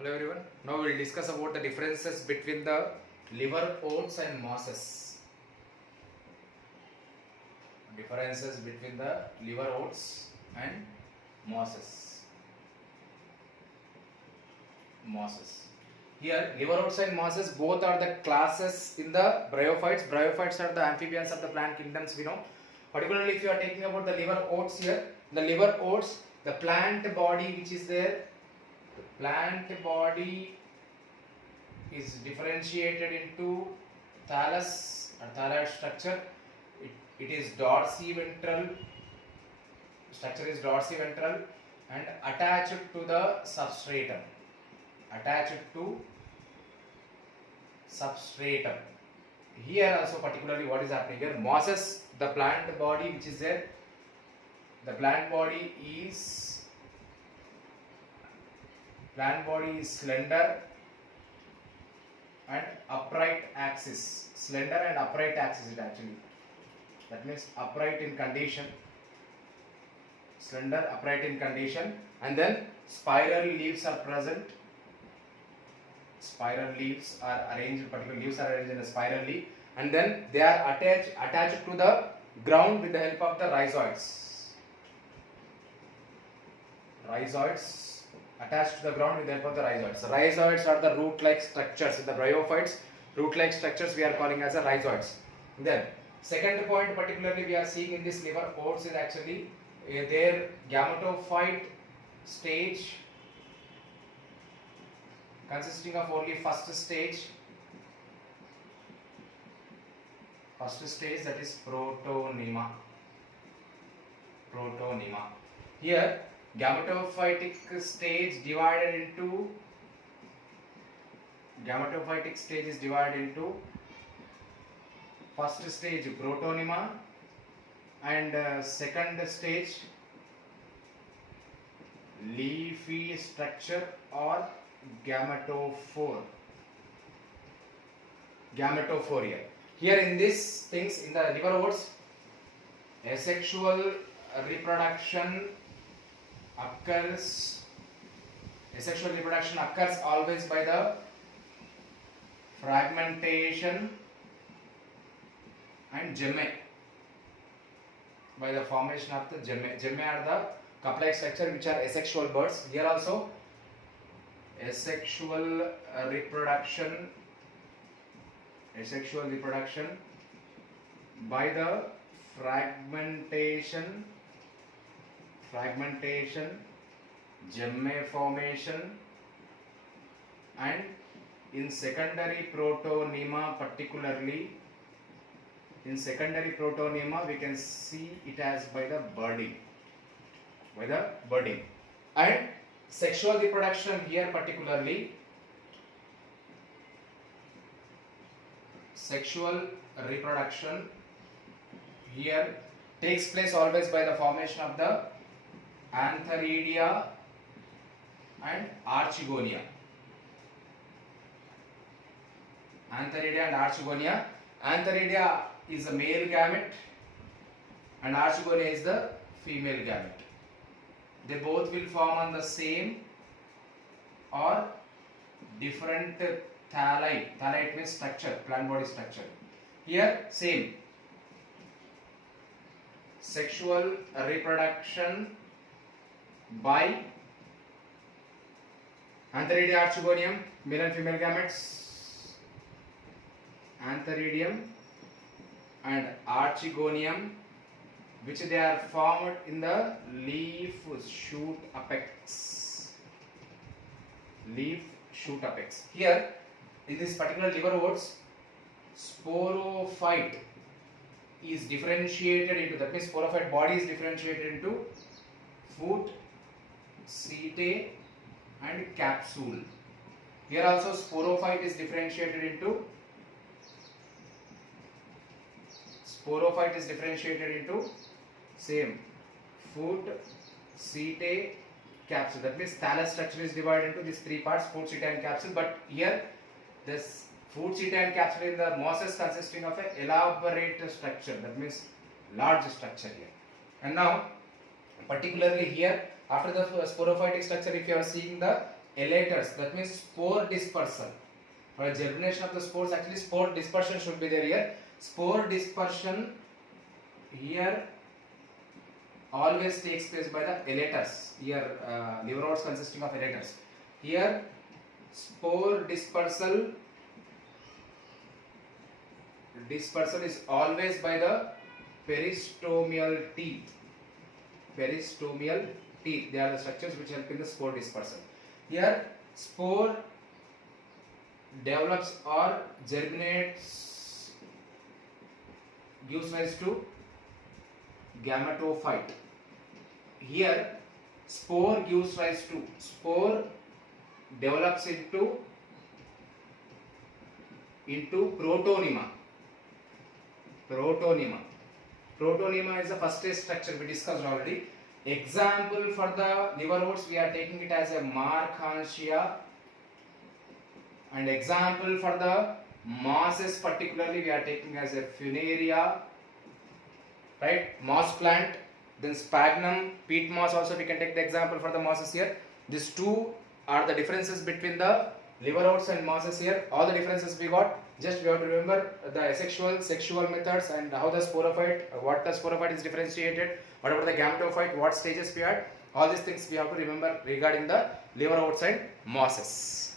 Hello everyone. Now we will discuss about the differences between the liver oats and mosses. Differences between the liver oats and mosses. Here, liver oats and mosses both are the classes in the bryophytes. Bryophytes are the amphibians of the plant kingdoms, we know. Particularly if you are taking about the liver oats here, the liver oats, the plant body which is there, the plant body is differentiated into thallus or thalloid structure. It is dorsiventral, structure is dorsiventral and attached to the substratum. Here also particularly what is happening here, mosses, the plant body which is there, the plant body is slender and upright axis. Slender and upright axis it actually. That means upright in condition. Slender, upright in condition, and then spiral leaves are present. Spiral leaves are arranged, particular leaves are arranged in a spiral leaf, and then they are attached to the ground with the help of the rhizoids. Rhizoids attached to the ground with the help of the rhizoids. Rhizoids are the root-like structures. In the bryophytes, root-like structures we are calling as a rhizoids. Then, second point particularly we are seeing in this liver oats is actually their gametophyte stage consisting of only first stage that is protonema. Here gametophytic stage is divided into first stage protonema and second stage leafy structure or gametophoria. Here in these things, in the liver oats, asexual reproduction occurs always by the fragmentation and gemme, by the formation of the gemme. Gemme are the cup-like structure which are asexual birds. Here also asexual reproduction by the fragmentation, gemme formation, and in secondary protonema particularly, we can see it as by the budding, and sexual reproduction here particularly, here takes place always by the formation of the antheridia and archegonia. Antheridia is a male gamete and archegonia is the female gamete. They both will form on the same or different thalli. Thalli means structure, plant body structure. Here same, sexual reproduction by antheridia, archegonium, male and female gametes. Antheridium and archegonium, which they are formed in the leaf shoot apex. Here in this particular liver oats, sporophyte is differentiated into, that means sporophyte body is differentiated into foot, setae and capsule. Here also sporophyte is differentiated into same foot, setae, capsule. That means thallus structure is divided into these three parts, foot, setae and capsule. But here this foot, setae and capsule in the mosses consisting of an elaborate structure, that means large structure here. And now particularly here after the sporophytic structure, if you are seeing the elaters, that means spore dispersal. For germination of the spores, actually spore dispersion should be there here. Spore dispersion here always takes place by the elaters. Here liverworts consisting of elaters. Here spore dispersal is always by the peristomial teeth. Peristomial teeth, they are the structures which help in the spore dispersal. Here spore develops or germinates, gives rise to gametophyte. Here spore gives rise to, spore develops into protonema. Protonema is the first stage structure we discussed already. Example for the liverworts, we are taking it as a Marchantia, and example for the mosses particularly we are taking as a Funaria, right? Moss plant, then sphagnum, peat moss also we can take the example for the mosses here. These two are the differences between the liverworts and mosses here. All the differences we got, just we have to remember the asexual, sexual methods, and how the sporophyte, what the sporophyte is differentiated, what about the gametophyte, what stages we had. All these things we have to remember regarding the liverworts and mosses.